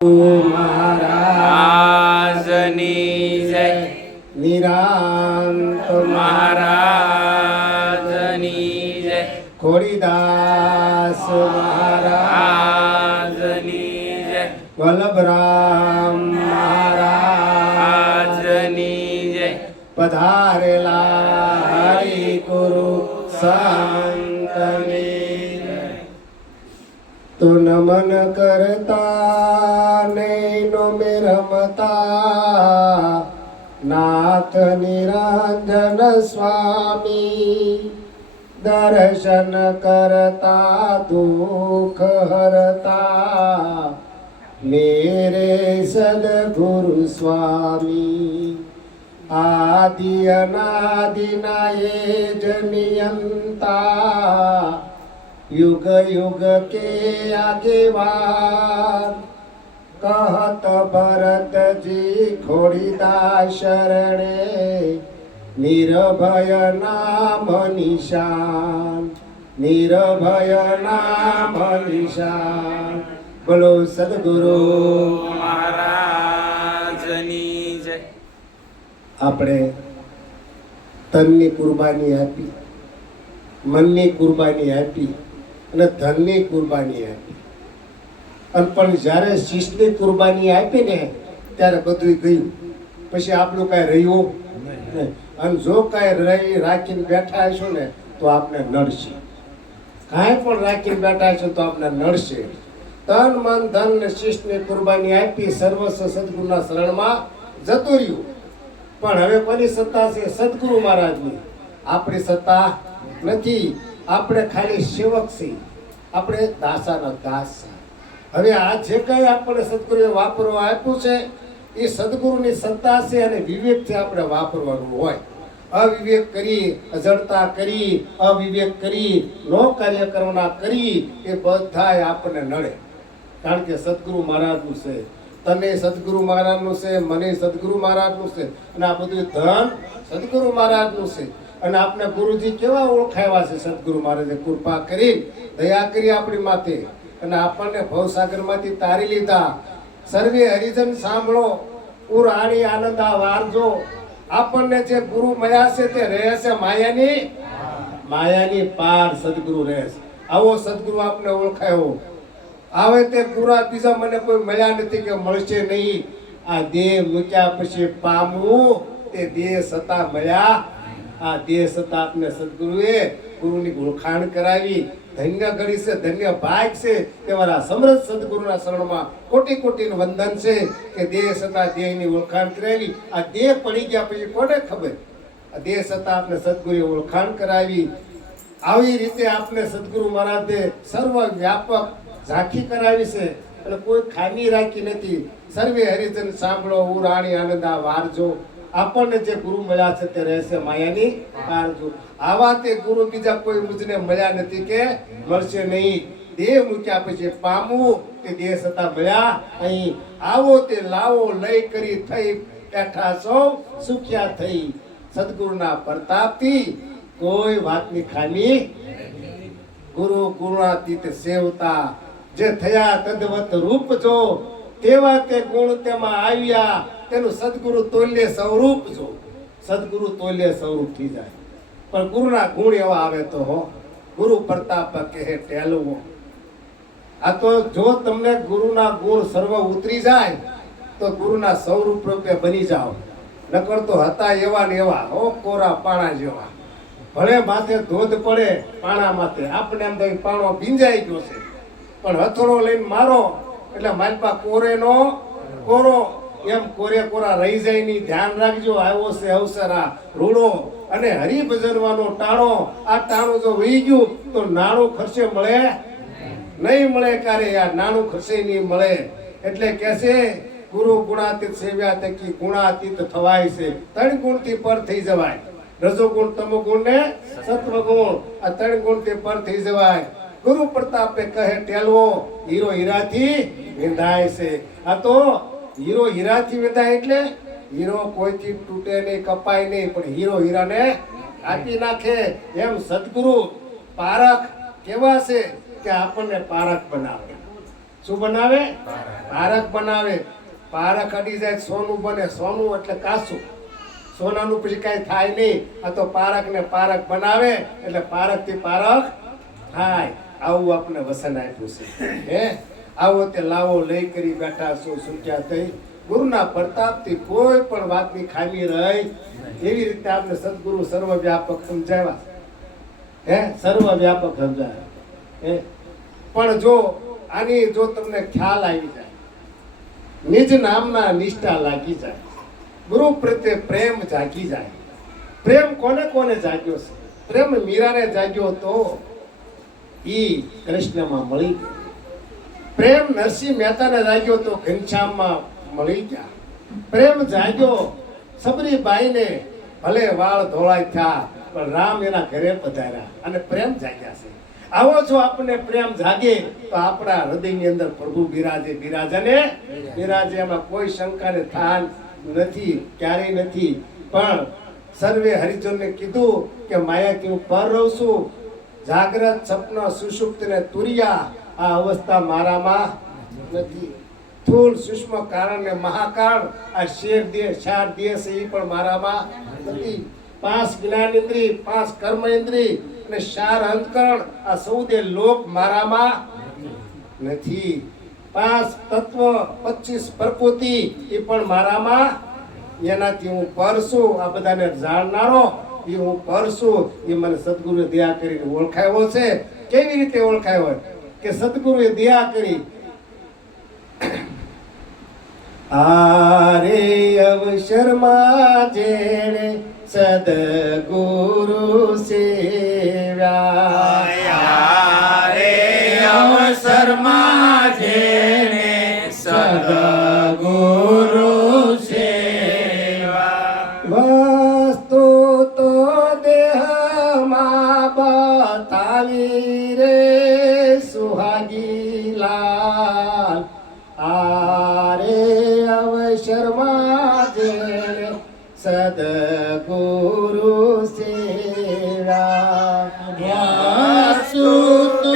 મહારાજની જય. નિરાંત મહારાજની જય. ખોડીદાસ મહારાજ મહારાજની જય. વલ્લભરામ મહારાજ મહારાજની જય. પધારેલા હરિ ગુરુ સંતની તો નમન કરતા નૈનો મે રમતા નાથ નિરંજન સ્વામી દર્શન કરતા દુઃખ હરતા મેરે સદગુરુ સ્વામી આદિ અનાદિ નાયે જનિયંતા युग युग के आगेवान कहत भरत जी खोड़ीदास शरणे निर्भय नाम निशान निर्भय नाम निशान बोलो सदगुरु મહારાજની જય. આપણે તનની કુરબાની આપી, મનની કુરબાની આપી અને ધનની કુરબાની આપી, અને પણ જ્યારે શિષ્ટની કુરબાની આપી ને ત્યારે બધું ગયું, પછી આપણું કાંઈ રહ્યું નહીં. અને જો કાંઈ રહી રાખીને બેઠા હશો ને તો આપણે નડશે. કાંઈ પણ રાખીને બેઠા હશો તો આપણે નડશે. તન મન ધન ને શિષ્ટની કુરબાની આપી, સર્વસ્વ સદગુરુના શરણમાં જતું રહ્યું. પણ હવે કોની સત્તા છે? સદગુરુ મહારાજની. આપણી સત્તા નથી. આપણે ખાલી સેવક છીએ, આપણે દાસાના દાસ છે. હવે આ જે કંઈ આપણે સદગુરુએ વાપરવા આપ્યું છે એ સદગુરુની સત્તા છે, અને વિવેકથી આપણે વાપરવાનું હોય. અવિવેક કરી, અજડતા કરી, અવિવેક કરી, નો કાર્ય કરવાના કરી એ બધાય આપણને નડે. કારણ કે સદગુરુ મહારાજનું છે, તને સદગુરુ મહારાજનું છે, મને સદગુરુ મહારાજનું છે, અને આ બધું ધન સદગુરુ મહારાજનું છે. અને આપણે ગુરુજી કેવા ઓળખાવ્યા છે? સદગુરુ મહારાજે કૃપા કરી, દયા કરી આપણી માથે, અને આપણને ભવસાગરમાંથી તારી લીધા. સર્વે હરિજન સાંભળો, ઉરાણી આનંદ આ વારજો. આપણને જે ગુરુ મળ્યા છે તે રહે છે માયાની પાર સદગુરુ રહે છે. આવો સદગુરુ આપણે ઓળખાયો. આવે તે ગુરુ બીજા મને કોઈ મળ્યા નથી કે મળશે નહીં. આ દેહ મૂક્યા પછી પામવું તે દેહ સતા મળ્યા. આ દેહ સતા આપને સદગુરુએ ગુરુની ઓળખાણ કરાવી. ધન્ય ઘડી છે, ધન્ય ભાગ છે. તેવા સમૃદ્ધ સદગુરુના શરણમાં કોટી કોટીનું વંદન છે કે દેહ સતા દેહની ઓળખાણ કરાવી. આ દેહ પડી ગયા પછી કોને ખબર? આ દેહ સતા આપને સદગુરુએ ઓળખાણ કરાવી. આવી રીતે આપને સદગુરુ મહારાજે સર્વ વ્યાપક ઝાંખી કરાવી છે, અને કોઈ ખામી રાખી નથી. સર્વે હરિજન સાંભળો, ઉરાણી આનંદ આ વારજો. આપણને જે ગુરુ મળ્યા છે તે રહેશે માયાની પારજો. આવા તે ગુરુ બીજા કોઈ મુજને મળ્યા નથી કે મળશે નહીં. દેહ મૂક્યા પછી પામવું તે દેહ સતા મળ્યા અહીં. આવો તે લાવો લઈ કરી થઈ બેઠા સૌ સુખ્યા થઈ. સદગુરુના પ્રતાપથી કોઈ વાતની ખામી. ગુરુ ગુણાતીત સેવતા જે થયા તદવત રૂપ જો, તેવા તે ગુણ તેમાં આવ્યા. તેનું સદગુરુ તોલ્ય સ્વરૂપ જો. સદગુરુ તોલ્ય સ્વરૂપ થઈ જાય. પણ ગુરુના ગુણ એવા આવે તો હો, ગુરુ પ્રતાપ કહે ટેલવો. આ તો જો તમને ગુરુના ગુણ સર્વ ઉતરી જાય તો ગુરુના સ્વરૂપ રૂપે બની જાઓ. નકર તો હતા એવા ને એવા, હો કોરા પાણા જેવા. ભલે માથે ધોધ પડે પાણા માથે, આપણે એમ તો પાણો ભીંજાઈ ગયો છે, પણ હથોડો લઈને મારો એટલે માલપા કોરે નો કોરો. એમ કોરે કોરા રહી જાય ની ધ્યાન રાખજો. આવ્યો છે અવસર આ રૂડો, અને હરિભજનવાનો ટાણો. આ ટાણું જો વહી ગયું તો નાણું ખર્ચે મળે નહીં. મળે ક્યારે? આ નાણું ખર્ચે નહીં મળે. એટલે કે છે ગુરુ ગુણાતીત સેવ્યા થકી ગુણાતીત થવાય છે. 3 ગુણથી પર થઈ જવાય. રજો ગુણ, તમો ગુણ ને સત્વ ગુણ. આ 3 ગુણથી પર થઈ જવાય. ગુરુ પ્રતાપે કહે ટેલવો. હીરો હીરાથી વિંધાય છે. આ તો હીરો હીરાથી વિંધાય એટલે હીરો કોઈથી તૂટે નહીં, કપાય નહીં, પણ હીરો હીરાને કાપી નાખે. એમ સદગુરુ પારખ કેવા છે કે આપણને પારખ બનાવે. શું બનાવે? પારક બનાવે. પારક અડી જાય સોનું બને. સોનું એટલે કાચું. સોનાનું પછી કાંઈ થાય નહીં. આ તો પારક ને પારક બનાવે એટલે પારક થી પારક થાય. આવું આપણે વસન આપ્યું છે. હે આવો તે લાવો લઈ કરી બેઠા છો સુખ્યા થઈ. ગુરુના પ્રતાપથી કોઈ પણ વાતની ખામી રહી એવી રીતે આપણે સદગુરુ સર્વ વ્યાપક સમજાવ્યા. હે સર્વ વ્યાપક સમજાવ્યા. હે પણ જો આની જો તમને ખ્યાલ આવી જાય, નિજ નામના નિષ્ઠા લાગી જાય, ગુરુ પ્રત્યે પ્રેમ જાગી જાય. પ્રેમ કોને કોને જાગ્યો છે? પ્રેમ મીરાને જાગ્યો તો ઈ કૃષ્ણમાં મળી ગયો. પ્રેમ નરસિંહ મહેતાને જાગ્યો તો ઘનશ્યામમાં મળી ગયા. પ્રેમ જાગ્યો સબરીબાઈને, ભલે વાળ ધોળાય થયા પણ રામ એના ઘરે પધાર્યા અને પ્રેમ જાગ્યા છે. આવો જો આપણને પ્રેમ જાગે તો આપણા હૃદયની અંદર પ્રભુ બિરાજે. બિરાજે એમાં કોઈ શંકાને સ્થાન નથી, ક્યારેય નથી. પણ સર્વે હરિજનને કીધું કે માયાથી હું પર રહું છું. જાગ્રત સપના સુષુપ્ત ને તુરિયા આ અવસ્થા મારામાં નથી. સ્થૂળ સૂક્ષ્મ કારણ ને મહાકાળ આ શેર દેહ ચાર દેહ છે એ પણ મારામાં નથી. 5 જ્ઞાનેન્દ્રિય, 5 કર્મેન્દ્રિય અને 4 અંતકરણ આ સૌદે લોક મારામાં નથી. 5 તત્વ, 25 પ્રકૃતિ એ પણ મારામાં. એનાથી હું પર છું. આ બધાને જાણનારો એ હું પર છું. એ મને સદગુરુએ દયા કરીને ઓળખાયો છે. કેવી રીતે ઓળખાયો? કે સદગુરુએ દયા કરી. આરે અવસરમાં જેણે સદગુરુ સેવ્યા, રે અવસરમાં જેણે સદગુરુ સેવા. વસ્તુ તો દેહમાં બતાવી રે સુહાગી લાલ. આરે અવસરમાં જેણે સદગુરુ સેવ્યા. વસ્તુ તો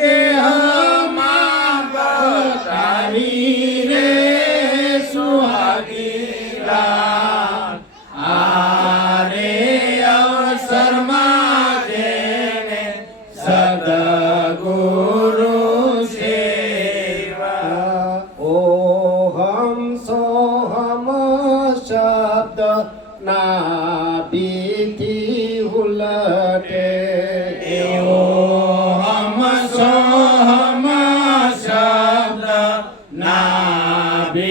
દેહમાં બતાવી રે સુહાગી લાલ. આરે અવસરમાં જેણે સદગુરુ સેવા. ઓહમ સોહમ શબ્દ નાભીથી ઉલટે. ઓહમ સોહમ શબ્દ નાભીથી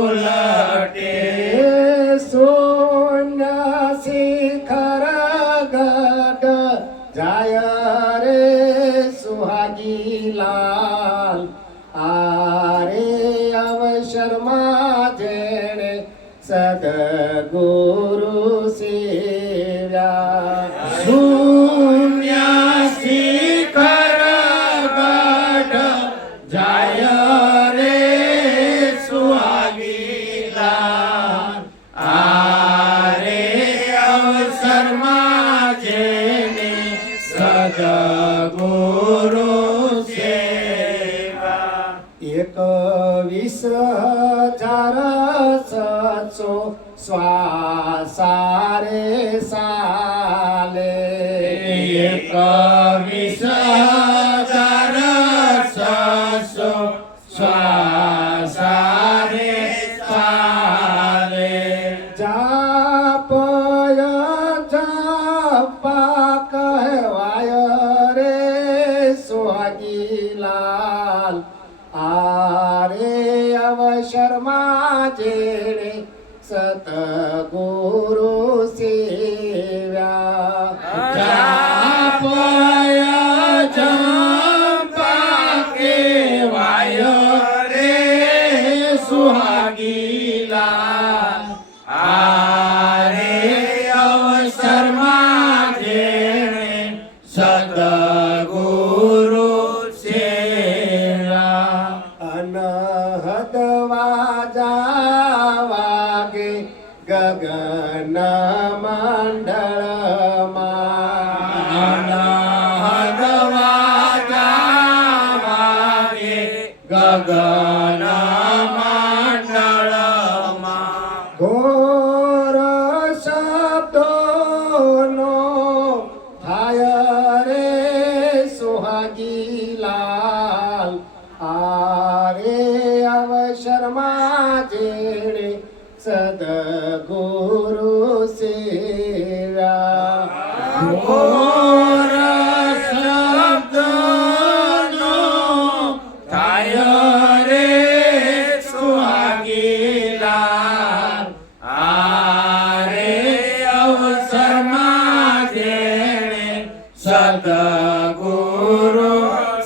ઉલટે. શૂન્ય શિખર ગઢ જાય રે સુહાગી લાલ. આરે અવસરમાં જેણે સદગુરુ સેવ્યા. શૂન્ય શિખર ગઢ જાય રે સુહાગી લાલ. આરે અવસરમાં જેને સદગુરુ સેવા. 21,700 શ્વાસારે સાલે. 21,700 શ્વાસારે સાલે. જાપય જાપા કહેવાય રે સુહાગી લાલ. આરે અવસરમાં જેણે સતગુરુ સેવ્યા. જાપય જંપા કેવાય રે સુહાગી લાલ. આરે અવસરમાં જેણે સદગુરુ સેવા. અનહદ વાજા વાગે ગગન મંડળમાં. અનહદ વાજા વાગે મંડળમાં ઘોર શબ્દોનો થાય રે સુહાગી લાલ આરે અવસરમાં જેણે સદગુરુ સેવા ઘોર શબ્દનો થાય રે સુહાગી લાલ આરે અવસરમાં જેણે સદગુરુ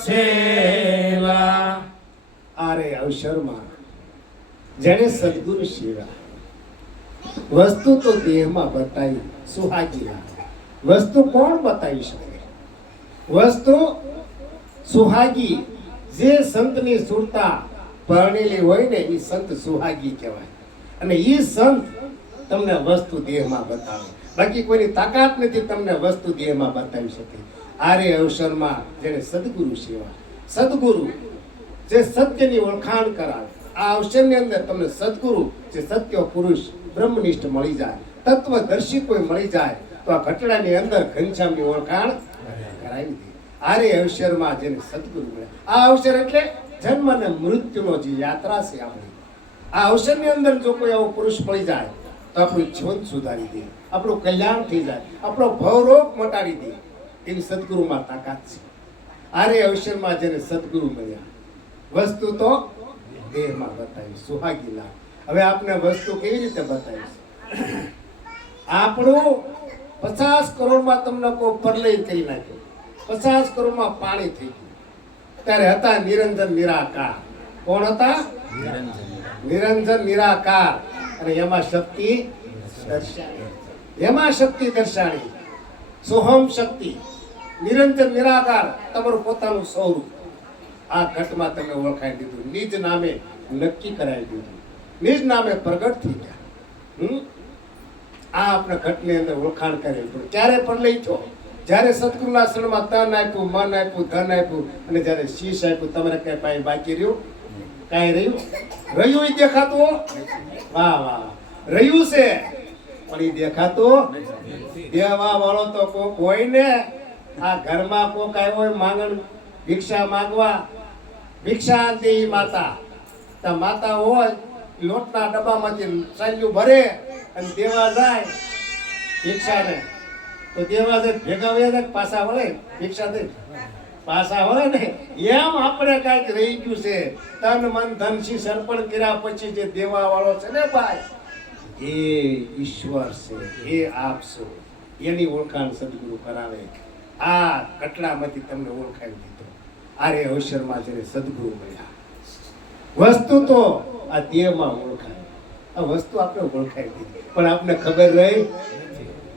સેવા આરે અવસરમાં જેણે સદગુરુ સેવા વસ્તુ તો દેહમાં બતાવી સુહાગીલા વસ્તુ કોણ બતાવી શકે વસ્તુ સુહાગી જે સંતની સુરતા પરણેલી હોય ને એ સંત સુહાગી કહેવાય અને એ સંત તમને વસ્તુ દેહમાં બતાવે બાકી કોઈની તાકાત નથી તમને વસ્તુ દેહમાં બતાવી શકે આરે અવસરમાં જેને સદગુરુ સેવા સદગુરુ જે સત્યની ઓળખાણ કરાવે આ અવસરની અંદર તમને સદગુરુ જે સત્ય પુરુષ બ્રહ્મનિષ્ઠ મળી જાય તત્વદર્શી કોઈ મળી જાય તો આ ઘટડાની અંદર ઘનશ્યામની ઓળખાણ કરાવી દે આરે અવસરમાં જેને સદગુરુ મળે આ અવસર એટલે જન્મ અને મૃત્યુનો જે યાત્રા છે આપણી આ અવસરની અંદર જો કોઈ આવો પુરુષ મળી જાય તો આપણું જીવન સુધારી દે આપણું કલ્યાણ થઈ જાય આપણો ભવરોગ મટાડી દે એવી સદગુરુમાં તાકાત છે આરે અવસરમાં જેને સદગુરુ મળ્યા વસ્તુ તો દેહમાં બતાવી સુહાગીલા હવે આપને વસ્તુ કેવી રીતે બતાવીશ આપણું 50 કરોડમાં તમને કોઈ પરલય કરી નાખ્યો 50 કરોડમાં પાણી થઈ ગયું ત્યારે હતા નિરંજન નિરાકાર કોણ હતા નિરંજન નિરાકાર અને એમાં શક્તિ દર્શાણી સોહમ શક્તિ નિરંજન નિરાકાર તમારું પોતાનું સ્વરૂપ આ ઘટમાં તમે ઓળખાઈ દીધું નિજ નામે નક્કી કરાવી દીધું નિજ નામે પ્રગટ થઈ ગયા આ આપણે ઘટની અંદર ઓળખાણ કરી પણ ક્યારે પણ લઈ છો જ્યારે સદગુરુના શરણમાં તન આપ્યું મન આપ્યું ધન આપ્યું અને જ્યારે શીશ આપ્યું તમારે કઈ પાસે બાકી રહ્યું કાંઈ રહ્યું ઈ દેખાતું વાહ વાહ રહ્યું છે પણ ઈ દેખાતું દેવા વાળો તો કોક હોય ને આ ઘરમાં કોક આવ્યો હોય માંગણ ભિક્ષા માંગવા ભિક્ષા દે માતા તો માતા હોય લોટના ડબ્બામાંથી ચાલ્યું ભરે અને દેવા જાય ભિક્ષાને તો દેવા જાય ભેગા વયા જાય પાછા વળે ભિક્ષા દે પાછા વળે ને એમ આપણે કાંઈક રહી ગયું છે તન મન ધન શીશ અર્પણ કર્યા પછી જે દેવા વાળો છે ને ભાઈ એ ઈશ્વર છે એ આપ છો એની ઓળખાણ સદગુરુ કરાવે આ કટડામાંથી તમને ઓળખાવી દીધો આરે અવસરમાં જેને સદગુરુ મળ્યા વસ્તુ તો આ દેહમાં ઓળખાય આ વસ્તુ આપણે ઓળખાવી દીધી પણ આપને ખબર રહી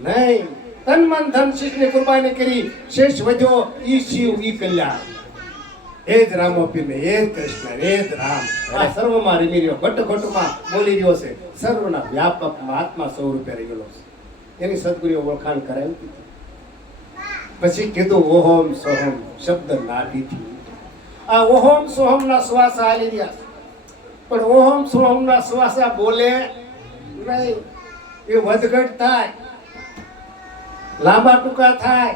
નહીં તન મન ધન શીશની કુરબાની કરી શેષ વધ્યો ઈ શિવ ઈ કલ્યાણ એ જ રામોપીને એ જ કૃષ્ણ એ જ રામ આ સર્વમાં રમી રહ્યો ઘટઘટમાં બોલી રહ્યો છે સર્વના વ્યાપક આત્મા સ્વરૂપે રહેલો છે એની સદગુરુએ ઓળખાણ કરાવી દીધી પછી કીધું ઓહમ સોહમ શબ્દ નાભીથી આ ઓહમ સોહમ ના શ્વાસ હાલી રહ્યા પણ ઓહમ સોહમ ના શ્વાસ બોલે નહીં એ વધઘટ થાય લાંબા ટૂંકા થાય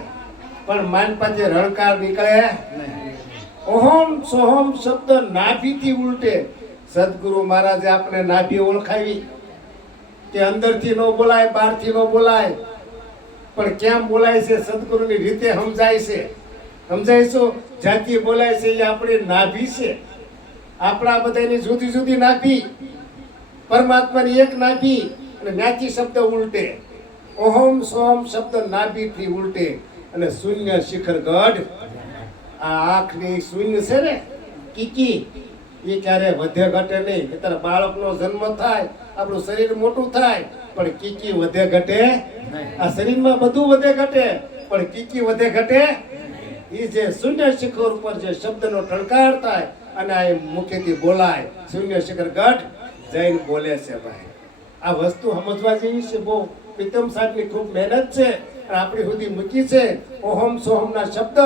પણ માનપાજે રણકાર નીકળે ઓહમ સોહમ શબ્દ નાભીથી ઉલટે સદગુરુ મહારાજે આપણે નાભી ઓળખાવી કે અંદરથી ન બોલાય બહારથી ન બોલાય પણ કેમ બોલાય છે સદગુરુની રીતે સમજાય છે જાતિ બોલાય છે એ આપણી નાભી છે આપણા બધાની જુદી જુદી નાભી પરમાત્માની એક નાભી અને જ્ઞાતિ શબ્દ ઉલટે ઓહમ સોમ શબ્દ નાભીથી ઉલટે અને શૂન્ય શિખર ગઢ આ આંખની શૂન્ય છે ને કીકી એ ક્યારે વધે ઘટે નહીં કે તારા બાળકનો જન્મ થાય આપણું શરીર મોટું થાય પણ કીકી વધે ઘટે આ શરીરમાં બધું વધે ઘટે પણ કીકી વધે ઘટે એ જે શૂન્ય શિખર ઉપર જે શબ્દનો ટણકાર થાય અને આ મુખેથી બોલાય શૂન્ય શિખર ગઢ જઈને બોલે છે ભાઈ આ વસ્તુ સમજવા જેવી છે બહુ પ્રીતમ સાહેબની ખૂબ મહેનત છે અને આપણી સુધી મૂકી છે ઓહમ સોહમ ના શબ્દ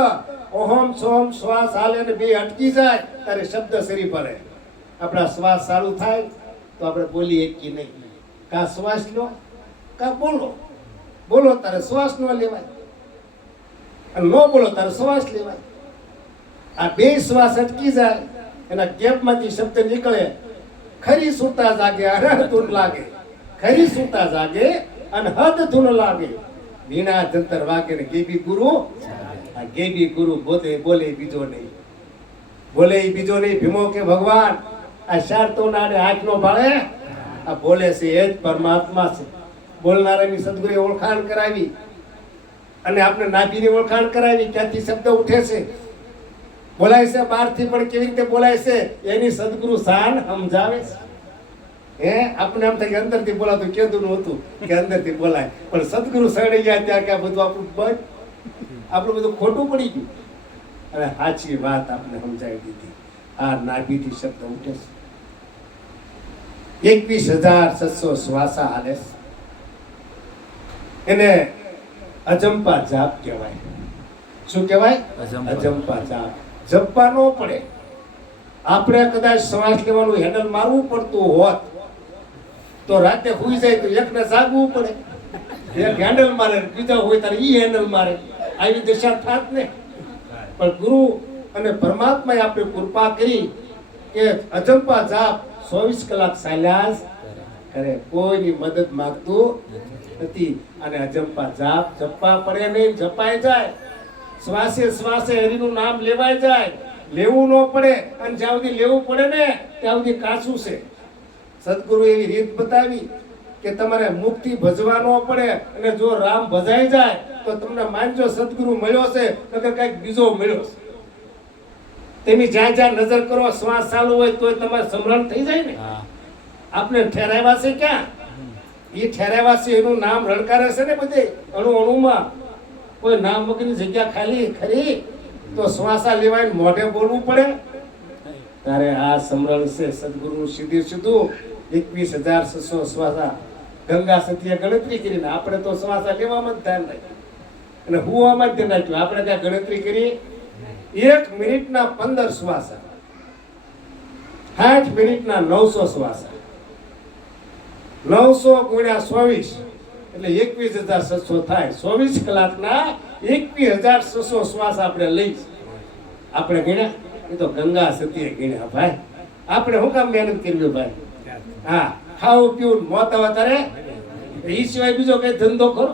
ઓહમ સોહમ શ્વાસ હાલે ને બે અટકી જાય ત્યારે શબ્દ શરી પડે આપણા શ્વાસ ચાલુ થાય તો આપણે બોલીએ કે નહીં. કા શ્વાસ લો કા બોલો. બોલો તારે શ્વાસ ન લેવાય અને ન બોલો તારે શ્વાસ લેવાય. આ બે શ્વાસ અટકી જાય, એના ગેપમાંથી શબ્દ નીકળે. ખરી સુતા જાગે હર ધૂન લાગે, ખરી સુતા જાગે અને હદ ધૂન લાગે. વીણા જંતર વાગે ને ગેબી ગુરુ, આ ગેબી ગુરુ બોલે બીજો નહીં, બોલે બીજો નહીં. ભીમો કે ભગવાન આ શારતો નાડે હાથ નો ભાળે, આ બોલે છે એ જ પરમાત્મા છે. બોલનારાની સદગુરુએ ઓળખાણ કરાવી અને આપણે નાભીની ઓળખાણ કરાવી. ક્યાંથી શબ્દ ઉઠે છે, બોલાય છે બહારથી પણ કેવી રીતે બોલાય છે એની સદગુરુ શાન સમજાવે છે. હે આપણે આમ થાય કે અંદરથી બોલાતું કેદું હતું કે અંદરથી બોલાય, પણ સદગુરુ સડી ગયા ત્યાં કે આ બધું આપણું બધું ખોટું પડી ગયું અને સાચી વાત આપણે સમજાવી દીધી. આ નાભીથી શબ્દ ઉઠે છે. 21,600 શ્વાસા હાલે છે. એને અજંપા જાપ કહેવાય. શું કહેવાય? અજંપા જાપ. જપવા ન પડે. આપણે કદાચ શ્વાસ લેવાનું હેન્ડલ મારવું પડતું હોત તો રાતે સુઈ જાય તો એકને જાગવું પડે. એક હેન્ડલ મારે, બીજા હોય ત્યારે ઈ હેન્ડલ મારે, આવી દશા થાત ને. પણ ગુરુ અને પરમાત્માએ આપણે કૃપા કરી કે અજંપા જાપ 24 કલાક ચાલ્યા કરે. કોઈની મદદ માંગતું નથી. અને અજંપા જાપ જપવા પડે નહીં, જપાય જાય. શ્વાસે શ્વાસે હરિનું નામ લેવાય જાય. લેવું ન પડે અને જ્યાં સુધી લેવું પડે ને ત્યાં સુધી કાચું છે. સદગુરુ એવી રીત બતાવી કે તમારે મુક્તિ ભજવા ન પડે અને જો રામ ભજાઈ જાય તો તમને માનજો સદગુરુ મળ્યો છે નકર કઈક બીજો મળ્યો છે. તેની જ્યાં જ્યાં નજર કરો શ્વાસ ચાલુ હોય તો તમારે સમરણ થઈ જાય ને. આપણે ઠેરાવ્યા છે ક્યાં? એ ઠેરાવ્યા છે એનું નામ રણકારે છે ને બધે અણુ અણુમાં. કોઈ નામ વગરની જગ્યા ખાલી ખરી તો શ્વાસા લેવાય મોઢે બોલવું પડે. તારે આ સમરણ છે સદગુરુ સીધું સીધું 21,600 શ્વાસા ગંગા સતીએ ગણતરી કરીને. આપણે તો શ્વાસા લેવામાં જ ધ્યાન રાખ્યું અને હુવામાં જ ધ્યાન રાખ્યું. આપણે ત્યાં ગણતરી કરી 1 મિનિટના 15 શ્વાસા, 60 મિનિટના 900 શ્વાસા, 900 ગુણ્યા 24 એટલે 21,600 થાય. 24 કલાકના 21,600 શ્વાસ આપણે લઈ. આપણે ગણ્યા? એ તો ગંગા સતીએ ગણ્યા ભાઈ. આપણે શું કામ મહેનત કરવી ભાઈ? હા, ખાવું પીવું મોત આવે તારે એ સિવાય બીજો કઈ ધંધો કરો?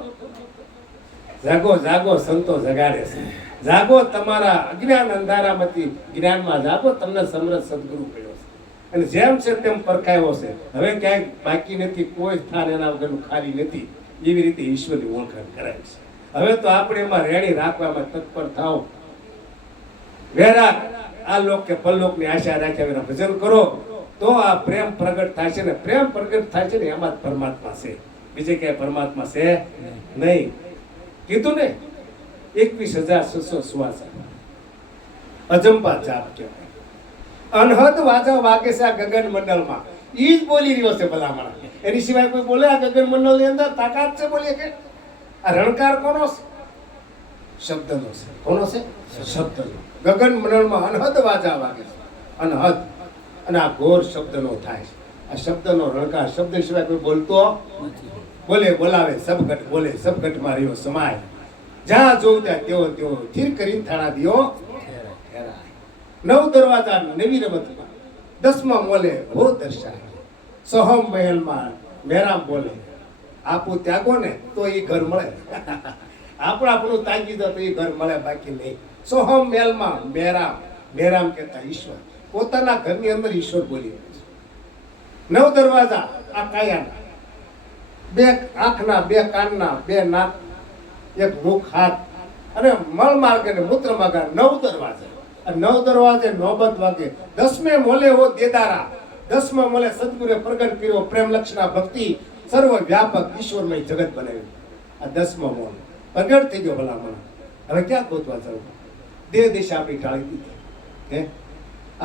જાગો જાગો, સંતો જગાડે છે. જાગો, તમારા અજ્ઞાન અંધારામાંથી જ્ઞાનમાં જાગો. તમને સમરથ સદગુરુ મળ્યો છે અને જેમ છે તેમ પરખાયો છે. હવે ક્યાંય બાકી નથી, કોઈ સ્થાન એના વગરનું ખાલી નથી. એવી રીતે ઈશ્વરની ઓળખાણ કરાય છે. હવે તો આપણે એમાં રેડી રાખવામાં તત્પર થાવ. વેરા આ લોક કે પરલોકની આશા રાખ્યા વિના ભજન કરો તો આ પ્રેમ પ્રગટ થાય છે ને. પ્રેમ પ્રગટ થાય છે ને એમાં જ પરમાત્મા છે, બીજે ક્યાંય પરમાત્મા છે નહીં. કીધું ને 21,600 શ્વાસ અજંપા જાપ કહેવાય. અનહદ વાજા વાગે છે આ ગગન મંડળમાં. ઈ જ બોલી રહ્યો છે ભલામણ. એની સિવાય કોઈ બોલે આ ગગન મંડળ ની અંદર? તાકાત છે બોલીએ કે? આ રણકાર કોનો છે? શબ્દનો છે. કોનો છે? શબ્દનો. ગગન મંડળમાં અનહદ વાજા વાગે છે. અનહદ અને આ ઘોર શબ્દનો થાય છે. આ શબ્દનો રણકાર. શબ્દ સિવાય કોઈ બોલતો બોલે, બોલાવે સબગટ બોલે. સબગટમાં રહ્યો સમાય. જ્યાં જોઉં ત્યાં તેઓ સ્થિર કરીને થાણા દિયો ઠેરાય. 9 દરવાજા નવી રમતમાં 10મા મોલે હો દર્શાય. સોહમ મહેલમાં મેરામ બોલે. આપું ત્યાગો ને તો એ ઘર મળે. આપણું તાગી દો તો એ ઘર મળે, બાકી નહીં. સોહમ મહેલમાં મેરામ. મેરામ કહેતા ઈશ્વર. પોતાના ઘરની અંદર ઈશ્વર બોલી રહ્યો છે. 9 દરવાજા આ કાયાના, 2 આંખના, 2 કાનના, 2 નાક, 1 મુખ, હાથ અને મળ માર્ગ અને મૂત્ર માર્ગ. 9 દરવાજા. આ 9 દરવાજે નોબત વાગે. 10મે મોલે હો દેદારા. 10મા મોલે સદગુરુએ પ્રગટ કર્યો પ્રેમ લક્ષણા ભક્તિ સર્વ વ્યાપક ઈશ્વરમય જગત બનાવ્યું. આ 10મા મોલે પ્રગટ થઈ ગયો ભલામણ. હવે ક્યાં ગોતવા જવું? દેહ દિશા આપણી ટાળી દીધી. હે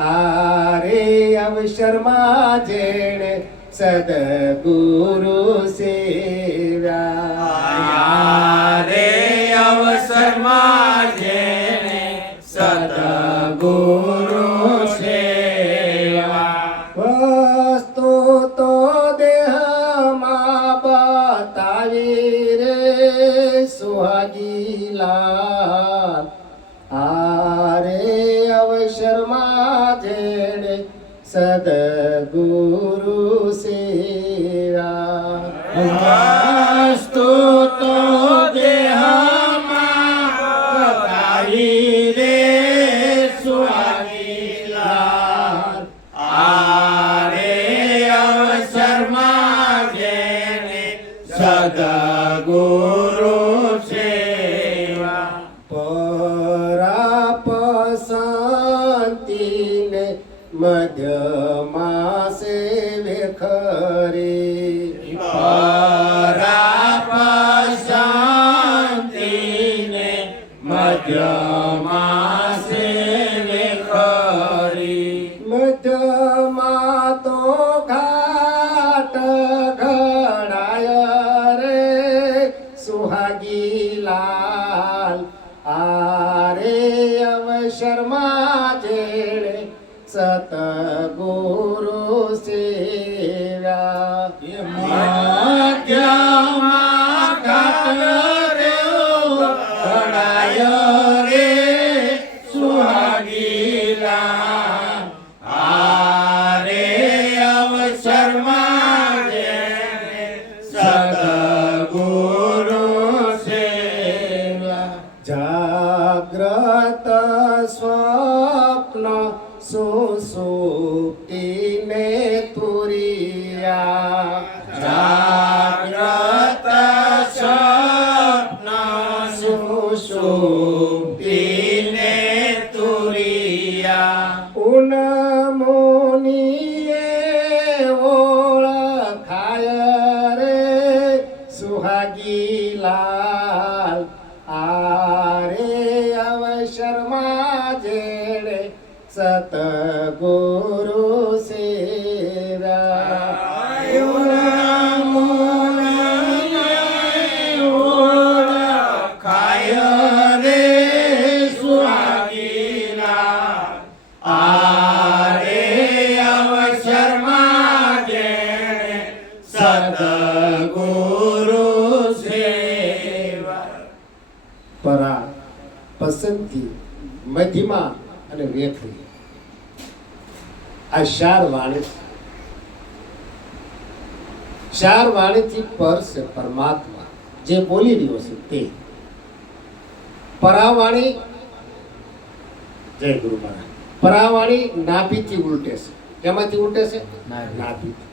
આરે અવસરમાં જેણે સદગુરુ સેવ્યા. રે અવસરમાં જેને સતગુરુ સેવા. વસ્તુ તો દેહમાં બતાવી રે સુહાગીલા આરે અવસરમાં જેણે સદગુરુ સેવા વસ્તુ તો દેહમાં બતાવી રે સુહાગીલા આરે અવસરમાં જેણે સદગુરુ સેવા પરાપસંતીને મધ્યમાં સેવે ખરી પરાપસંતીને મધ્યમાં સેવે ખરી મધ્યમાં તો ઘાટ ઘડાય રે સુહાગીલાલ આરે અવસરમાં જેણે સતગુરુ સેવ્યા મધ્યમાં ઘાટ ઘડાય રે સુહાગીલા આરે અવસરમાં જેણે સદગુરુ સેવા જાગ્રત સ્વપ્ન સુસુપ્તિને તુરિયા જાગ્રત સ્વપ્ન સુષુપ્તિને તુરિયા ઉનમુનિએ ઓળખાય રે સુહાગીલાલ આરે અવસરમાં જેણે સતગુરુ સેવ્યા ઓળખાય રે સુહાગીલા આરે અવસરમાં જેણે સદગુરુ સેવા પરા પસંદગી મધ્યમાં અને વેખરી આ ચાર વાણીથી પર છે પરમાત્મા જે બોલી રહ્યો છે તે પરાવાણી જય ગુરુ મહારાજ પરાવાણી નાભીથી ઉલટે છે કેમાંથી ઉલટે છે નાભીથી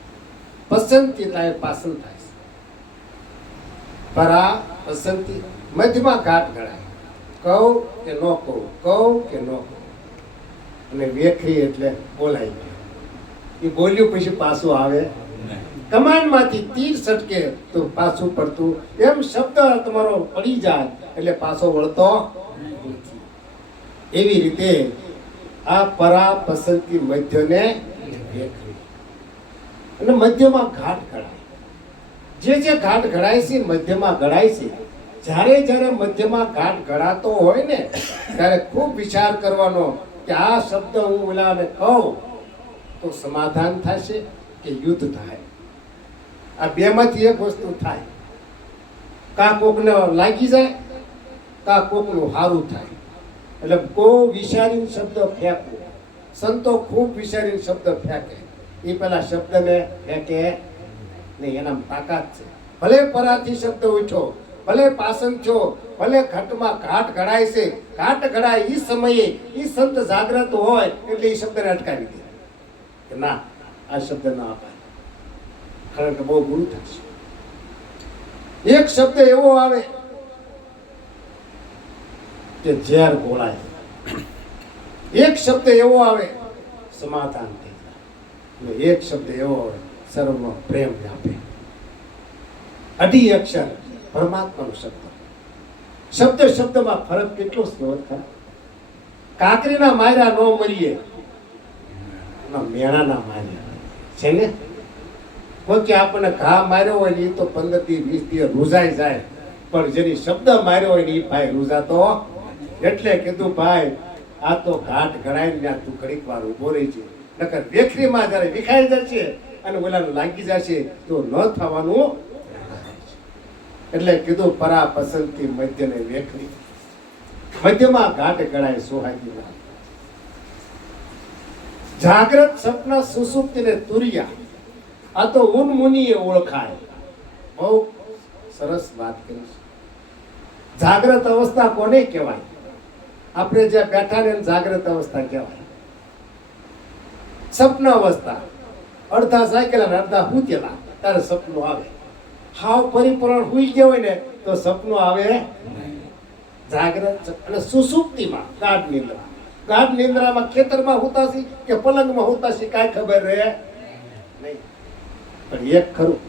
પસંદથી થાય પાસન થાય છે પરા પસંદથી મધ્યમાં ઘાટ ગણાય કહું કે ન કહું કહું કે ન કહું અને વેખરી એટલે બોલાઈ ગયું એ બોલ્યું પછી પાછું આવે કમાન્ડમાંથી તીર સટકે તો પાછું પડતું એમ શબ્દ તમારો પડી જાય એટલે પાછો વળતો નથી. એવી રીતે આ પરા પસંદગી મધ્યને વેખરી અને મધ્યમાં ઘાટ ઘડાય જે ઘાટ ઘડાય છે મધ્યમાં ઘડાય છે. જ્યારે જ્યારે મધ્યમાં ઘાટ ઘડાતો હોય ને ત્યારે ખૂબ વિચાર કરવાનો કે આ શબ્દ હું ઓલાને કહું તો સમાધાન થશે કે યુદ્ધ થાય. આ બેમાંથી એક વસ્તુ થાય, કા કોકને લાગી જાય કા કોકનું સારું થાય. એટલે બહુ વિચારીને શબ્દ ફેંકવો. સંતો ખૂબ વિચારીને શબ્દ ફેંકે. એ પેલા શબ્દને ફેંકે નહીં, એના તાકાત છે. ભલે પરાથી શબ્દ ઉઠ્યો, ભલે પાસન છો, ભલે ઘાટમાં ઘાટ ઘડાય છે, ઘાટ ઘડાય એ સમયે એ સંત જાગ્રત હોય એટલે એ શબ્દને અટકાવી દે કે ના, આ શબ્દ ના અપાય, કારણ કે બહુ ગુરુ થશે. એક શબ્દ એવો આવે કે ઝેર ગોળાય, એક શબ્દ એવો આવે સમાધાન થઈ જાય, અને એક શબ્દ એવો આવે સર્વમાં પ્રેમ વ્યાપે. અઢી અક્ષર પરમાત્માનો શબ્દ. શબ્દ શબ્દમાં ફરક કેટલો છે. કાકરીના માર્યા નો મરીએ, મેણાના માર્યા છે ને. કોઈ કે આપણને ઘા માર્યો હોય ને એ તો 15 થી 20 દિવસ રૂઝાઈ જાય, પણ જેની શબ્દ માર્યો હોય ને એ ભાઈ રૂઝાતો. એટલે કીધું ભાઈ આ તો ઘાટ ઘડાય ને તું ઘડીક વાર ઉભો રહી છે, નકર વેખરીમાં જ્યારે વિખાઈ જશે અને ઓલાને લાગી જશે તો ન થવાનું. એટલે કીધું પરા પસંદથી મધ્યને વેખરી, મધ્યમાં ઘાટ ગણાય સોહાગી વાત. જાગ્રત સપના સુસુપ્તિને તુર્યા, આ તો ઉન્મુનિએ ઓળખાય. બહુ સરસ વાત કરી છે. જાગ્રત અવસ્થા કોને કહેવાય? આપણે જે બેઠા ને જાગ્રત અવસ્થા કહેવાય. સપન અવસ્થા, અડધા સાયકલ અને અડધા હુતેલા, ત્યારે સપનું આવે. હાવ પરિપૂર્ણ હુઈ ગયા હોય ને તો સપનું આવે. જાગ્રત અને સુસુપ્તિમાં ગાઢ નિંદ્રા. ગાઢ નિંદ્રામાં ખેતરમાં હોતાશી કે પલંગમાં હોતાશી કાંઈ ખબર રહે નહીં. પણ એક ખરું,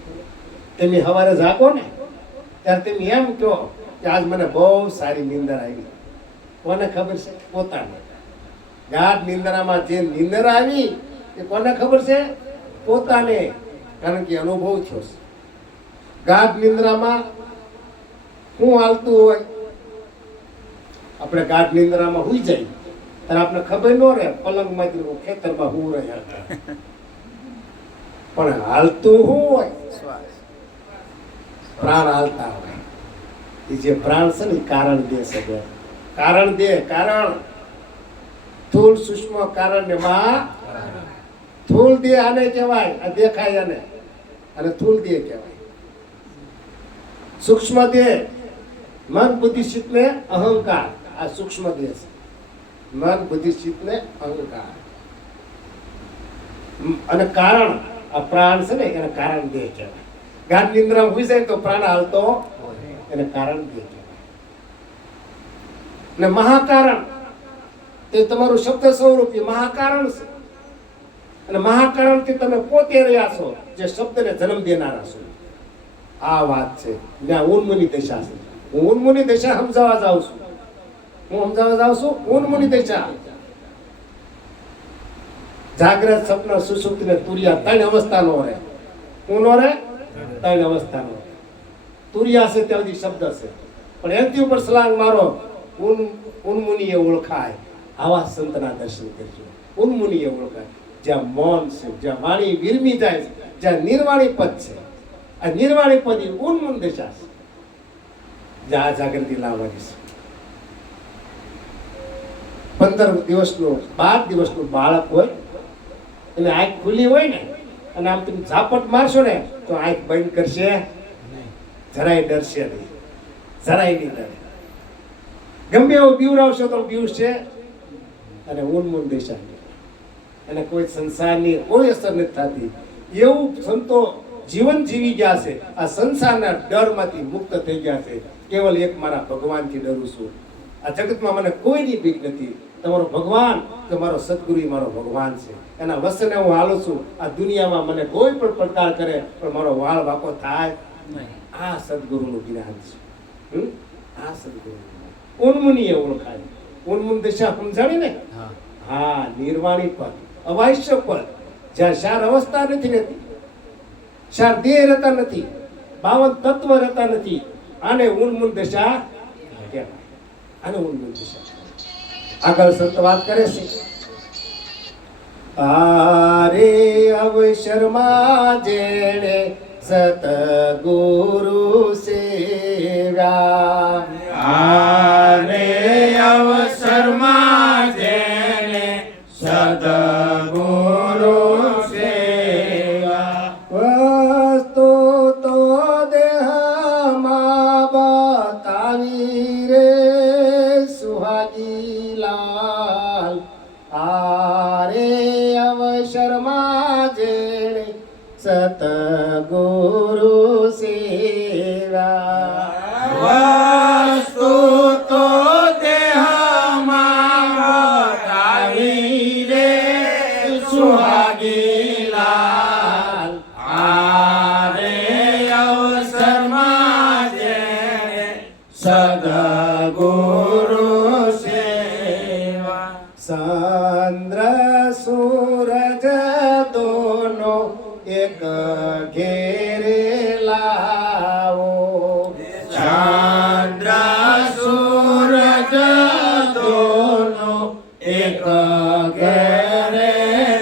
તમે સવારે જાગો ને ત્યારે તમે એમ કહો કે આજ મને બહુ સારી નિંદર આવી. કોને ખબર છે? પોતાને. ગાઢ નિંદ્રામાં જે નિંદર આવી એ કોને ખબર છે? પોતાને. કારણ કે અનુભવ થયો છે. ગાઢ નિંદ્રામાં શું હાલતું હોય, આપણે ગાઢ નિંદ્રામાં હુઈ જાય ત્યારે આપણે ખબર ન રહે પલંગમાં ખેતરમાં હું રહ્યા. પણ હાલતું શું હોય? પ્રાણ હાલતા હોય. એ જે પ્રાણ છે ને કારણ દે છે. કારણ દે, કારણ સ્થૂળ સૂક્ષ્મ કારણ ને માં સ્થૂળ દેહ આને કહેવાય, આ દેખાય આને, અને સ્થૂળ દેહ કહેવાય. સૂક્ષ્મ દેહ મન બુદ્ધિ ચિત્ત ને અહંકાર, આ સૂક્ષ્મ દેહ છે. મન બુદ્ધિ ચિત્ત ને અહંકાર અને કારણ આ પ્રાણ છે ને એને કારણ દેહ કહેવાય. ગાઢ નિંદ્રામાં હોઈ જાય તો પ્રાણ હાલતો એને કારણ દેહ કહેવાય. ને મહાકારણ તે તમારું શબ્દ સ્વરૂપી મહાકારણ છે. અને મહાકારણથી તમે પોતે રહ્યા છો જે શબ્દને જન્મ દેનારા છો. આ વાત છે. જ્યાં ઉન્મુની દશા છે. હું ઉન્મુની દશા સમજાવવા જાઉં છું. ઉન્મુની દશા. જાગ્રત સ્વપ્ન સુષુપ્તિ ને તુર્યા, ત્રણ અવસ્થા નો રહે. હું નો રહે? ત્રણ અવસ્થા નો. તુર્યા છે ત્યાં સુધી શબ્દ છે, પણ એનથી ઉપર સલાંગ મારો ઉન્મુનિએ ઓળખાય. આવા સંતના દર્શન કરજો. ઉન્મુનિએ ઓળખાય. જ્યાં મૌન છે, જ્યાં વાણી વિરમી જાય છે, જ્યાં નિર્વાણી પદ છે. આ નિર્વાણી પદ ઉન્મુન દશા છે. જ્યાં જાગૃતિ લાવવાની છે. 15 દિવસનું 12 દિવસનું બાળક હોય, એને આંખ ખુલ્લી હોય ને અને આમ તમે ઝાપટ મારશો ને તો આંખ બંધ કરશે, જરાય ડરશે નહીં. જરાય નહીં ડરે. ગમે એવું બીવરાવશો તો બીવશે. અને ઉન્મુન દશા, એને કોઈ સંસારની કોઈ અસર નથી થતી. એવું સંતો જીવન જીવી ગયા છે. આ સંસારના ડરમાંથી મુક્ત થઈ ગયા છે. કેવલ એક મારા ભગવાનથી ડરું છું. આ જગતમાં મને કોઈની બીક નથી. તમારો ભગવાન, તમારો સદગુરુ મારો ભગવાન છે. એના વસને હું હાલું છું. આ દુનિયામાં મને કોઈ પણ પ્રકાર કરે પણ મારો વાળ વાકો થાય નહીં. આ સદગુરુનું જ્ઞાન છે. આ સદગુરુ ઉન્મુનિએ ઓળખાય. ઉન્મુન દશા સમજાણી ને? હા, નિર્વાણી પદ, અવાશ્ય પદ, જ્યાં ચાર અવસ્થા નથી રહેતી, ચાર દેહ રહેતા નથી, 52 તત્વ રહેતા નથી. આને ઉન્મુન દશા કહેવાય. આને ઉન્મુન દશા. આગળ સંત વાત કરે છે. આરે અવસરમાં જેણે સતગુરુ સેવ્યા, આરે અવસરમાં જેને સદગુરુ સેવા, વસ્તુ તો દેહમાં બતાવી રે સુહાગી લાલ. આરે અવસરમાં જેણે સતગુરુ સેવા, વસ્તુ તો દેહમાં બતાવી રે સુહાગી લાલ. આરે અવસરમાં જેને સદગુરુ સેવા, ચંદ્ર સૂરજ દોનો એક ઘેરે લાવો, ચંદ્ર સૂરજ દોનો એક ઘેરે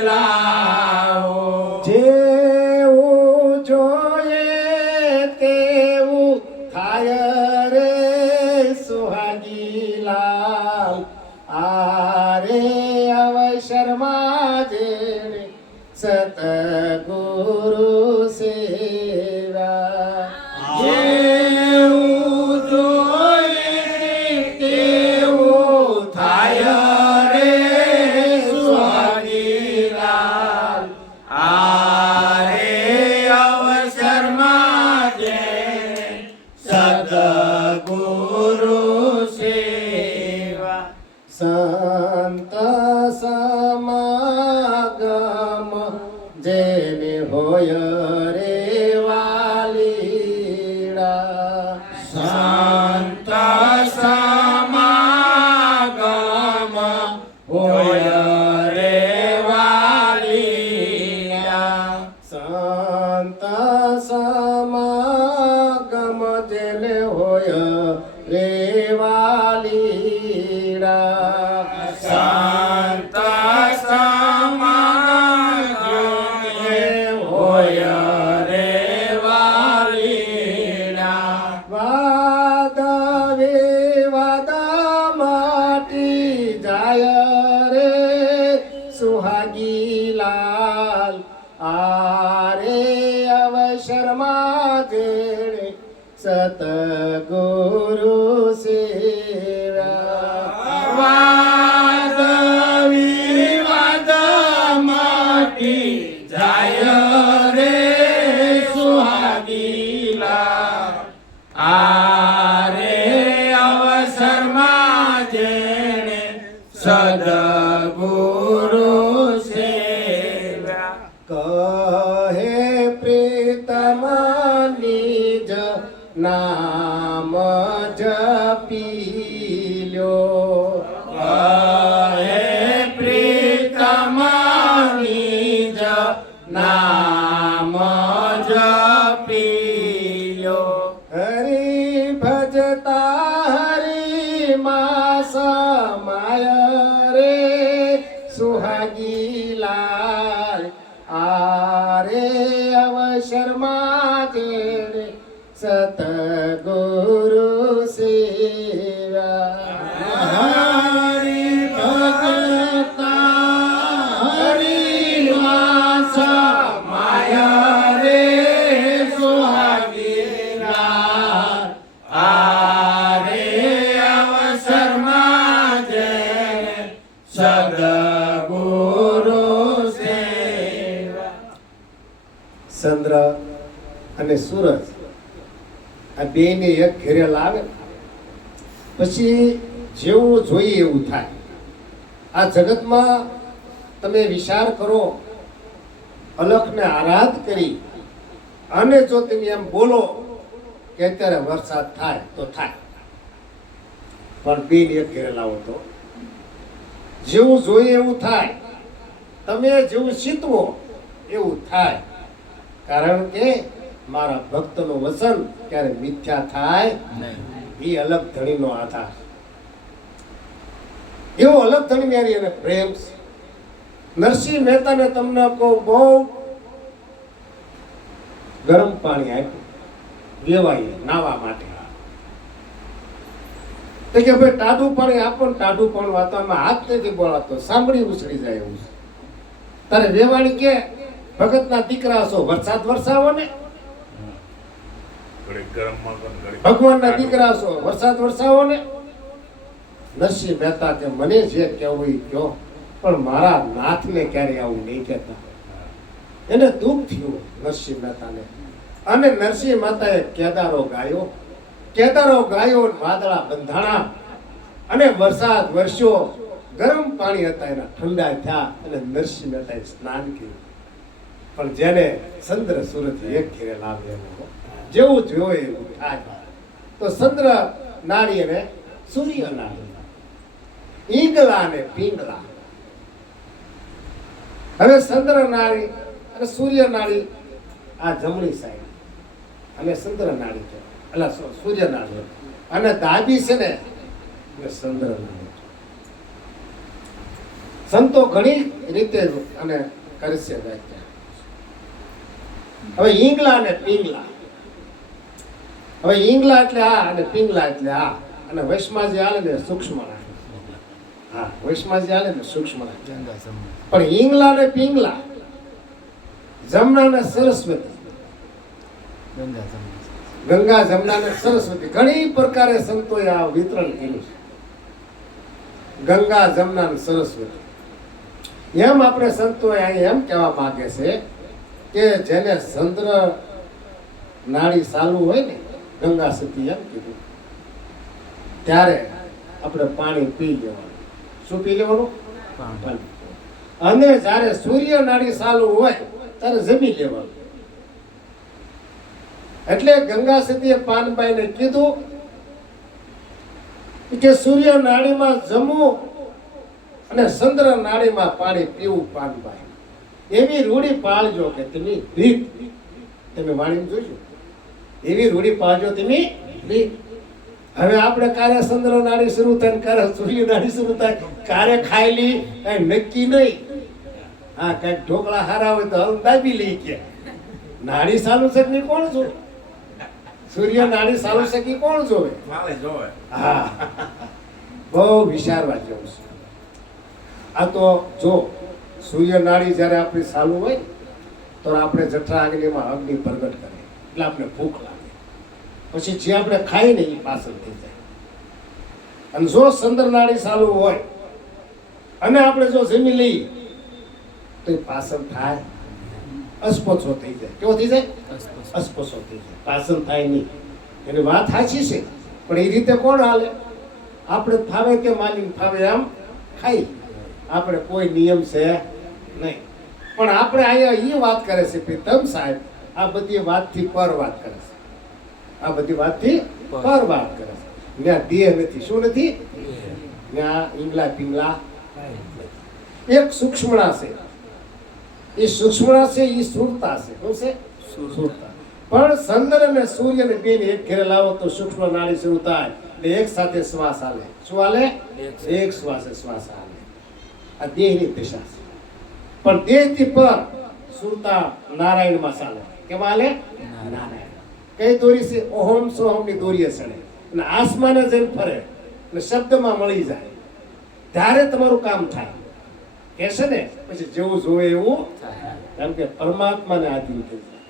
લાવો. સતગુરુ સેવા જેવું જોઈએ તેવું થાય રે સુહાગીલાલ. આરે અવસરમાં જેણે સદગુરુ સેવા. સંત સમાગમ જેને હોય રે વાલીડા સંત સમાગમ હોય રે વાલીડા. સંત સમાગમ જેને હોય રે વાલીડા સંત સમાગમ હોય રે વાલીડા. વાદ વિવાદ માટી જાય રે સુહાગીલાલ. આરે અવસરમાં જેણે સતગુરુ સેવા વાદ વિવાદ માટી જાય રે સુહાગીલા. આરે અવસરમાં જેણે સદગુરુ સેવા. કહે પ્રીતમ નિજ નામ જપી લ્યો. હે પ્રીતમ નિજ નામ જપી લો. હરિ ભજતા હરિ માસ માય રે સુહાગીલાલ. આરે અવસરમાં જેણે સતગુરુ સેવા હરિ ભગતા હરિવાસ માયા રે સુહાગીલા. આરે અવસરમાં જેણે સદગુરુ સેવા. ચંદ્ર અને સૂરજ આ બેને એક ઘેરે લાવે પછી જેવું જોઈએ એવું થાય. આ જગતમાં તમે વિચાર કરો, અલખને આરાધ કરી અને જો તમે એમ બોલો કે અત્યારે વરસાદ થાય તો થાય, પણ બેન એક ઘેરે લાવો તો જેવું જોઈએ એવું થાય. તમે જેવું ચિતવો એવું થાય. કારણ કે મારા ભક્તનું વચન ક્યારે મિથ્યા થાય એ અલગ ધણીનો આધાર. એવો અલગ ધણી મારી એને પ્રેમ છે. નરસિંહ મહેતાને તમને કહું, બહુ ગરમ પાણી આપ્યું વેવાઈએ નાવા માટે. તો કે ભાઈ ટાઢું પાણી આપો ને ટાઢું પાણી વાતવામાં હાથ નથી બોલાતો, સાંભળી ઉછળી જાય એવું છે. તારે વેવાણી કે ભગતના દીકરા છો, વરસાદ વરસાવો ને. ભગવાનના દીકરા છો, વરસાદ વરસાવો ને. નરસિંહ મહેતા કે મને જે કહેવું એ કહો, પણ મારા નાથને ક્યારે આવું નહીં કહેતા. એને દુઃખ થયું નરસિંહ મહેતાને. અને નરસિંહ મહેતાએ કેદારો ગાયો, વાદળા બંધાણા અને વરસાદ વરસ્યો. ગરમ પાણી હતા એના ઠંડા થયા અને નરસિંહ મહેતાએ સ્નાન કર્યું. પણ જેને ચંદ્ર સૂરજ એક ઘેરે લાવે જેવું જોયો એવું થાય. તો ચંદ્ર નાળી અને સૂર્ય નાળી, ઈંગલા અને પિંગલા. હવે ચંદ્ર નાળી અને સૂર્ય નાળી આ જમણી સાઈડ અને ચંદ્ર નાળી છે, એટલે સૂર્ય નાળી, અને ડાબી છે ને ચંદ્ર નાળી. સંતો ઘણી રીતે અને કરે છે વ્યાખ્યા. હવે ઈંગલા અને પિંગલા. હવે ઈંગલા એટલે આ અને પિંગલા એટલે આ. અને વૈષ્ણવ જે હાલે ને સૂક્ષ્મ રાખે. હા, વૈષ્ણવ જે હાલે ને સૂક્ષ્મ રાખે. પણ ઈંગલા ને પિંગલા જમના ને સરસ્વતી, ગંગા જમના ને સરસ્વતી ઘણી પ્રકારે સંતોએ આ વિતરણ કર્યું છે. ગંગા જમના ને સરસ્વતી એમ આપણે સંતોએ અહીં એમ કહેવા માંગે છે કે જેને ચંદ્ર નાડી ચાલુ હોય ને, ગંગા સતી એમ કીધું, ત્યારે આપણે પાણી પી લેવાનું. શું પી લેવાનું? પાણી. અને જ્યારે સૂર્ય નાડી ચાલુ હોય ત્યારે જમી લેવાનું. એટલે ગંગા સતીએ પાનબાઈને કીધું કે સૂર્ય નાડીમાં જમવું અને ચંદ્ર નાડીમાં પાણી પીવું. પાનબાઈ એવી રૂઢી પાળજો કે તમે રીત, તમે વાણી જોઈજો, એવી રૂઢી પાળજો તમે રીત. હવે આપણે કારે ચંદ્ર નાડી શરૂ થાય ને કારે સૂર્ય નાડી શરૂ થાય, કારે ખાયેલી કઈ નક્કી નહીં. હા, કઈક ઢોકળા હારા હોય તો હલ દાબી લઈ કે નાડી ચાલુ છે કે કોણ જોવે? સૂર્ય નાડી ચાલુ છે કે કોણ જોવે? હા, બહુ વિચારવા જેવું છે આ તો. જો સૂર્ય નાડી જ્યારે આપણી ચાલુ હોય તો આપણે જઠરા અગ્નિમાં અગ્નિ પ્રગટ કરે એટલે આપણે ભૂખ લાગે, પછી જે આપણે ખાઈ ને એ પાછળ થઈ જાય. અને જો ચંદ્ર નાડી ચાલુ હોય અને આપણે જો જમી લઈએ તો એ પાચન થાય, અસ્પોછો થઈ જાય. કેવો થઈ જાય? અસ્પોછો થઈ જાય, પાચન થાય નહીં. એની વાત સાચી છે, પણ એ રીતે કોણ હાલે? આપણે ફાવે કે માની ફાવે આમ ખાઈ, આપણે કોઈ નિયમ છે નહીં. પણ આપણે અહીંયા એ વાત કરે છે પ્રીતમ સાહેબ, આ બધી વાતથી પર વાત કરે છે. આ બધી વાતથી પર વાત કરે છે. ત્યાં દેહ નથી. શું નથી? ત્યાં ઈંગલા પિંગલા. એક સૂક્ષ્મણા છે, એ સૂક્ષ્મણા છે, એ સુરતા છે. શું છે? સુરતા. પણ ચંદ્ર અને સૂર્ય ને બેને એક ઘેરે લાવો તો સૂક્ષ્મ નાડી શરૂ થાય એટલે એક સાથે શ્વાસ હાલે. શું હાલે? એક શ્વાસે શ્વાસ હાલે. આ દેહની દિશા છે. પણ દેહથી પર સુરતા નારાયણમાં ચાલે. કેમાં હાલે? નારાયણ. કઈ દોરી છે? ઓહમ સોહમ ની દોરીએ ચડે અને આસમાને જઈને ફરે અને શબ્દમાં મળી જાય ત્યારે તમારું કામ થાય. કે છે ને પછી જેવું જોવે એવું થાય. કારણ કે પરમાત્માને આધીન થઈ જાય.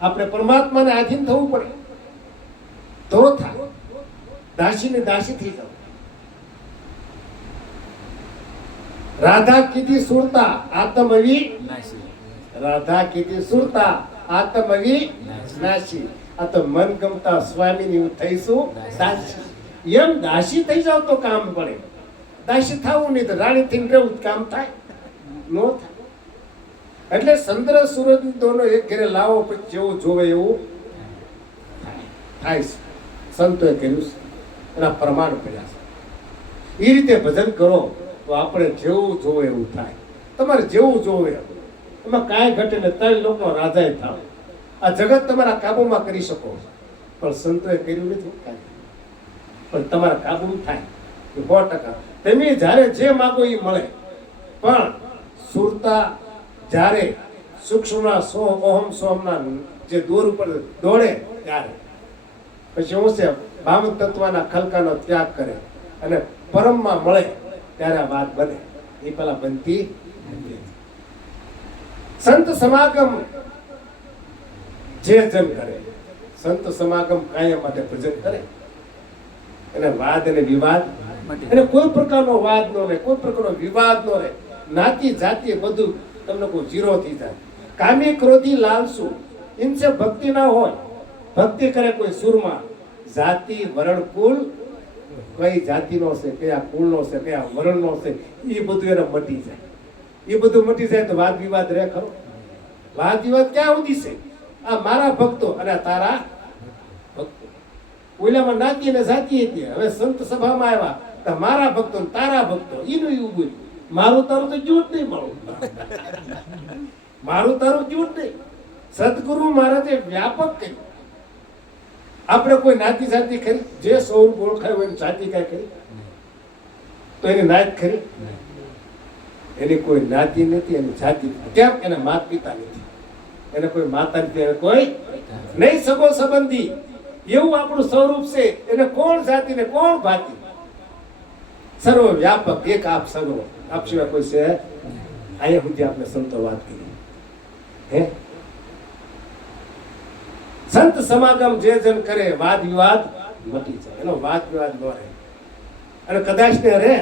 આપણે પરમાત્માને આધીન થવું પડે તો થાય. દાસીને દાસી થઈ જાવ. રાધા કીધી સુરતા આત્મવી નાશી. રાધા કીધી સુરતા આત્મવી નાશી. આ તો મન ગમતા સ્વામીની હું થઈશું દાસી. એમ દાસી થઈ જાવ તો કામ પડે. દાસી થવું નહીં તો રાણી થઈને રહેવું કામ થાય નો થાય. એટલે ચંદ્ર સૂરજ દોનો એક ઘરે લાવો પછી જેવું જોવે એવું થાય છે. સંતોએ કર્યું છે, એના પ્રમાણ પડ્યા છે. એ રીતે ભજન કરો તો આપણે જેવું જોવે એવું થાય. તમારે જેવું જોવે એમાં કાંઈ ઘટે ને 3 લોકો રાજાએ થાવ. આ જગત તમારા કાબુમાં કરી શકો, પણ સંતોએ કર્યું નથી કાંઈ. પણ તમારા કાબુ થાય 100%. તમે જ્યારે જે માગો એ મળે. પણ સુરતા જ્યારે સૂક્ષ્મના ઓહમ સોમના જે દૂર ઉપર દોડે ત્યારે પછી શું છે? ભાવ તત્વના ખલકાનો ત્યાગ કરે અને પરમમાં મળે ત્યારે આ વાત બને. એ પેલા બનતી નથી. સંત સમાગમ જે જન કરે, સંત સમાગમ કાયમ માટે ભજન કરે, એને વાદ અને વિવાદ, એને કોઈ પ્રકારનો વાદ નો રહે, કોઈ પ્રકારનો વિવાદ નો રહે. નાતી જાતિ બધું તમને કોઈ જીરો થઈ જાય. કામી ક્રોધી લાલસુ ઇનસે ભક્તિ ના હોય. ભક્તિ કરે કોઈ સુરમાં, જાતિ વરણ કુલ, કઈ જાતિનો છે, કયા કુળનો છે, કયા વર્ણનો છે, એ બધું એને મટી જાય. એ બધું મટી જાય તો વાદ વિવાદ રહે ખરો? વાદ વિવાદ ક્યાં સુધી છે? આ મારા ભક્તો અને તારા ભક્તો. ઓલામાં નાતી અને જાતિ હતી, હવે સંત સભામાં આવ્યા તો મારા ભક્તો ને તારા ભક્તો. એનું એવું બોલ્યું. મારું તારું તો જૂઠ નહીં મળું. મારું તારું જૂઠ નહીં. સદગુરુ મહારાજે વ્યાપક કહ્યું. આપણે કોઈ નાતી જાતિ ખરી? જે સ્વરૂપ ઓળખાય હોય એની જાતિ કાંઈ ખરી? તો એની નાત ખરી? એની કોઈ નાતિ નથી, એની જાતિ. કેમ? એને માતા પિતા નથી, એને કોઈ માતા નથી, એને કોઈ નહીં સગો સંબંધી. એવું આપણું સ્વરૂપ છે. એને કોણ જાતિ ને કોણ ભાતી? સર્વ વ્યાપક એક આપ સર્વ. આપ સિવાય કોઈ છે? અહીંયા સુધી આપણે સંતો વાત કરી. હે સંત સમાગમ જે જન કરે વાદ વિવાદ મટી જાય, એનો વાદ વિવાદ ન રહે. અને કદાચ ને રહે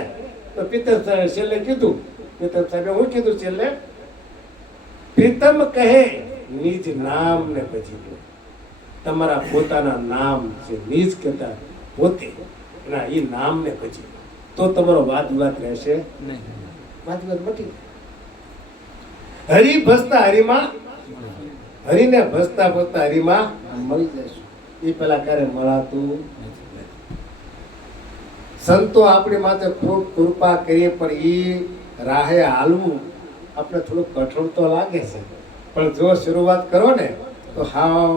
તો પિત્તર સાહેબે છેલ્લે કીધું, પિત્તર સાહેબે હું કીધું છેલ્લે, પ્રીતમ કહે નિજ નામ ને પછી લો. તમારા પોતાના નામ છે, નિજ કહેતા પોતે એના એ નામ ને પછી લો. તો તમારો વાદ વિવાદ રહેશે નહીં, વાદ વિવાદ મટી જાય. હરિ ભસતા હરિમાં, હરિને ભસતા ભસતા હરિમાં મળી જશું. એ પેલા ક્યારે મળાતું નથી. સંતો આપણી માથે ખૂબ કૃપા કરીએ પણ એ રાહે હાલવું આપણે થોડું કઠોળ તો લાગે છે, પણ જો શરૂઆત કરો ને તો હાવ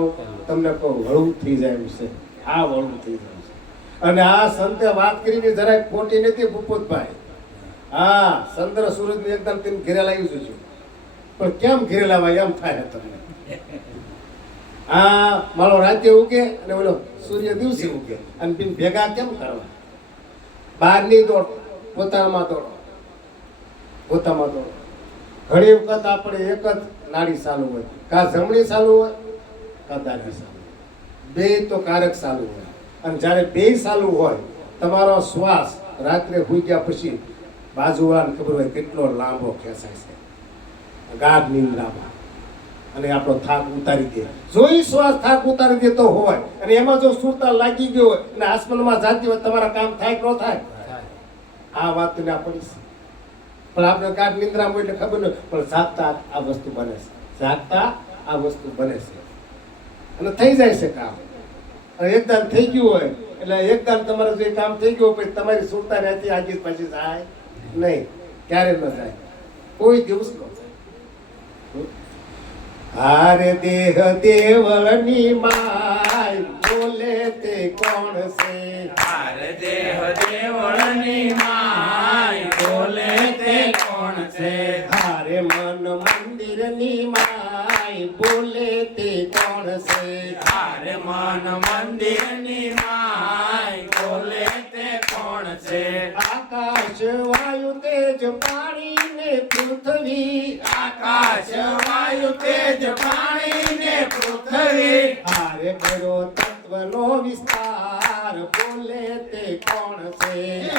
તમને કોઈ વળવું થઈ જાય એમ છે, હા વળવું થઈ જાય છે. અને આ સંતે વાત કરીને જરાય ખોટી નથી ભૂપતભાઈ. હા, ચંદ્ર સૂરજ એકદમ તેમ ઘેરે લાવી છું, પણ કેમ ઘેરે લાવાય એમ થાય તમને. આ મારો રાતે ઉગે અને ઓલો સૂર્ય દિવસે ઉગે, અને બિન ભેગા કેમ કરવા? બહારની દોડ, પોતામાં દોડો, પોતામાં દોડો. ઘણી વખત આપણે એક જ નાડી ચાલુ હોય, કા જમણી ચાલુ હોય કા ડાબી ચાલુ હોય, બે તો કારક ચાલુ હોય. અને જ્યારે બે ચાલુ હોય, તમારો શ્વાસ રાત્રે હોઈ ગયા પછી બાજુવાળાને ખબર હોય કેટલો લાંબો ખેંચાય છે, ગાઢ નિંદ્રામાં, અને આપણો થાક ઉતારી દે. જો એ શ્વાસ થાક ઉતારી દેતો હોય અને એમાં જો સુરતા લાગી ગયો હોય અને આસમાનમાં જાતી હોય, તમારા કામ થાય કે ન થાય? આ વાત ના પડી છે. પણ આપણે ગાઢ નિંદ્રામાં હોય એટલે ખબર ન, પણ જાગતા આ વસ્તુ બને છે, જાગતા આ વસ્તુ બને છે અને થઈ જાય છે કામ. અને એકદમ થઈ ગયું હોય એટલે એકદમ તમારું જે કામ થઈ ગયું પછી તમારી સુરતા રહેતી આગી પછી જાય નહીં, ક્યારે ન જાય, કોઈ દિવસ ન જાય. હારે દેહ દેવળની માય બોલે તે કોણ છે? હારે દેહ દેવળની માય બોલે તે કોણ છે? હારે મન મંદિરની માય બોલે તે કોણ છે? હારે મન મંદિરની માય બોલે તે કોણ છે? આકાશ વાયુ તેજ પાણી ને પૃથ્વી, આકાશ વાયુ તેજ પાણી ને પૃથ્વી, હારે કર્યો તત્વનો વિસ્તાર બોલે તે કોણ છે?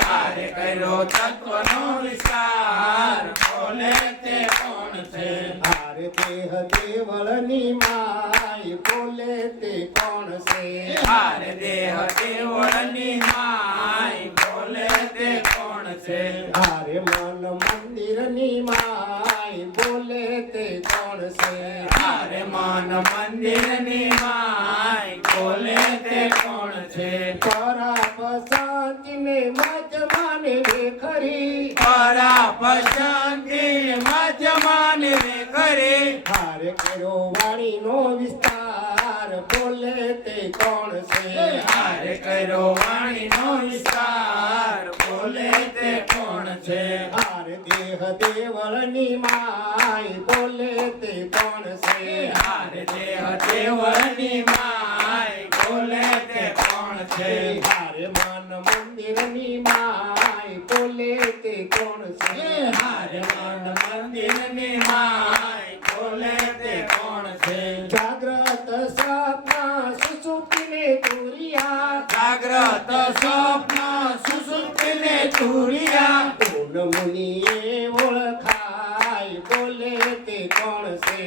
હારે કર્યો તત્વનો વિસ્તાર બોલે તે કોણ છે? હારે દેહ દેવળની માય બોલે તે કોણ છે? હારે દેહ દેવળની માય બોલે તે કોણ છે? હારે મન મંદિરની માય બોલે તે કોણ છે? હારે મન મંદિરની માય બોલે તે કોણ છે? પરાપ શાંતિને મજમાને ખરી, પરાપ શાંતિ મજમાન રે કરે, હારે કર્યો વાણીનો વિસ્તાર બોલે તે કોણ છે? હારે કર્યો વાણીનો વિસ્તાર બોલે તે કોણ છે? હારે દેહ દેવળની માય બોલે તે કોણ છે? હારે દેહ દેવળની માય બોલે તે કોણ છે? હારે મન મંદિરની માય બોલે તે કોણ છે? હારે મન મંદિરની માય બોલે તે કોણ છે? જાગ્રત સપના સુસુપ્તિને તુરિયા, જાગ્રત સ્વપ્ન સુસુપ્તિને તુરિયા, પૂર્ણ મુનિએ ઓળખાય બોલે તે કોણ છે?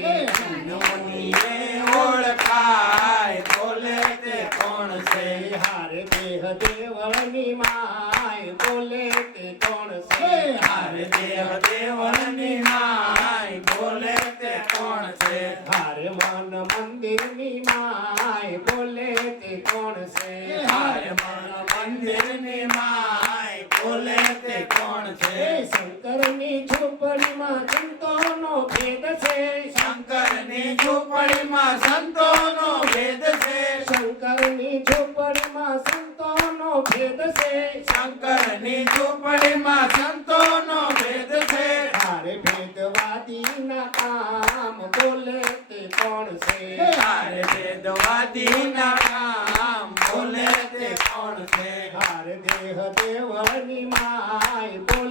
મુનિએ ઓળખાય બોલે તે કોણ છે? હારે દેહ દેવળની માય બોલે તે કોણ છે? હારે દેહ દેવળની માય બોલે તે કોણ છે? હારે મન મંદિરની માય બોલે તે કોણ છે? હારે મન મંદિરની માય બોલે તે કોણ છે? શંકરની ઝૂંપડીમાં સંતોનો ભેદ છે, શંકરની ઝૂંપડીમાં સંતોનો ભેદ છે, શંકરની ઝૂંપડીમાં સંતોનો ભેદ છે, શંકરની ઝૂંપડીમાં સંતોનો ભેદ છે. હારે ભેદવાદીના કામ બોલે તે કોણ છે? હારે વેદવાદીના કામ બોલે તે કોણ છે? હારે દેહ દેવળની માય બોલે